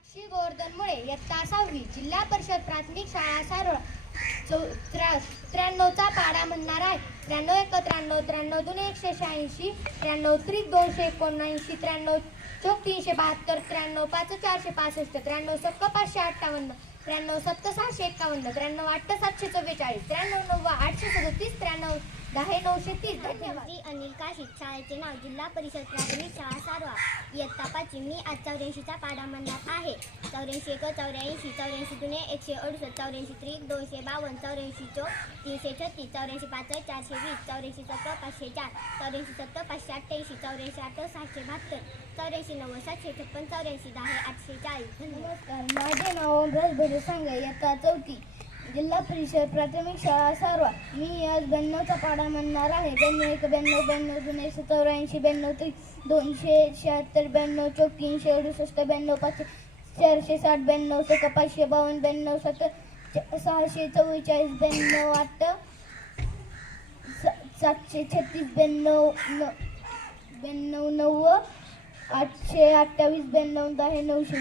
साक्षी गोवर्धन मुळे इयत्ता सहावी जिल्हा परिषद प्राथमिक शाळा सारोळ चौ त्र्याण्णवचा पाडा म्हणणार आहे. त्र्याण्णव एक त्र्याण्णव त्र्याण्णव दोन एकशे शहाऐंशी त्र्याण्णव त्रिक दोनशे एकोणऐंशी त्र्याण्णव चौक तीनशे बहात्तर त्र्याण्णव पाच चारशे पासष्ट त्र्याण्णव सक्क पाचशे अठ्ठावन्न त्र्याण्णव सत्त सहाशे एकावन्न त्र्याण्णव आठ सातशे चव्वेचाळीस त्र्याण्णव नव्वद आठशे सदतीस त्र्याण्णव दहा नऊशे तीस. धन्यवाद अनिल काशी शाळेचे नाव जिल्हा परिषद प्राथमिक शाळा इयत्ता पाचवी मी आज चौऱ्याऐंशीचा पाडा म्हणणार आहे. चौऱ्याऐंशी एक चौऱ्याऐंशी चौऱ्याऐंशी जुने एकशे अडुसष्ट चौऱ्याऐंशी त्रिक दोनशे बावन्न चौऱ्याऐंशी चौ तीनशे छत्तीस चौऱ्याऐंशी पाच चारशे वीस चौऱ्याऐंशी सत्तर पाचशे चार चौऱ्याऐंशी सत्तर पाचशे अठ्ठ्याऐंशी चौऱ्याऐंशी आठ सहाशे बहात्तर चौऱ्याऐंशी नव्वद सातशे छप्पन चौऱ्याऐंशी दहा आठशे चाळीस. नमस्कार माझे नाव अमराज इयत्ता चौथी. जिल्हा परिषद प्राथमिक शाळा सारवा. मी आज ब्याण्णवचा पाडा म्हणणार आहे. ब्याण्णव एक ब्याण्णव ब्याण्णव दोन एकशे चौऱ्याऐंशी ब्याण्णव त्रिक दोनशे शहात्तर ब्याण्णव चौक तीनशे अडुसष्ट ब्याण्णव पाचशे चारशे साठ ब्याण्णव सक पाचशे बावन्न ब्याण्णव सत्तर सहाशे चव्वेचाळीस ब्याण्णव आठ सा- सातशे छत्तीस ब्याण्णव न ब्याण्णव नव्वद आठशे अठ्ठावीस ब्याण्णव दहा नऊशे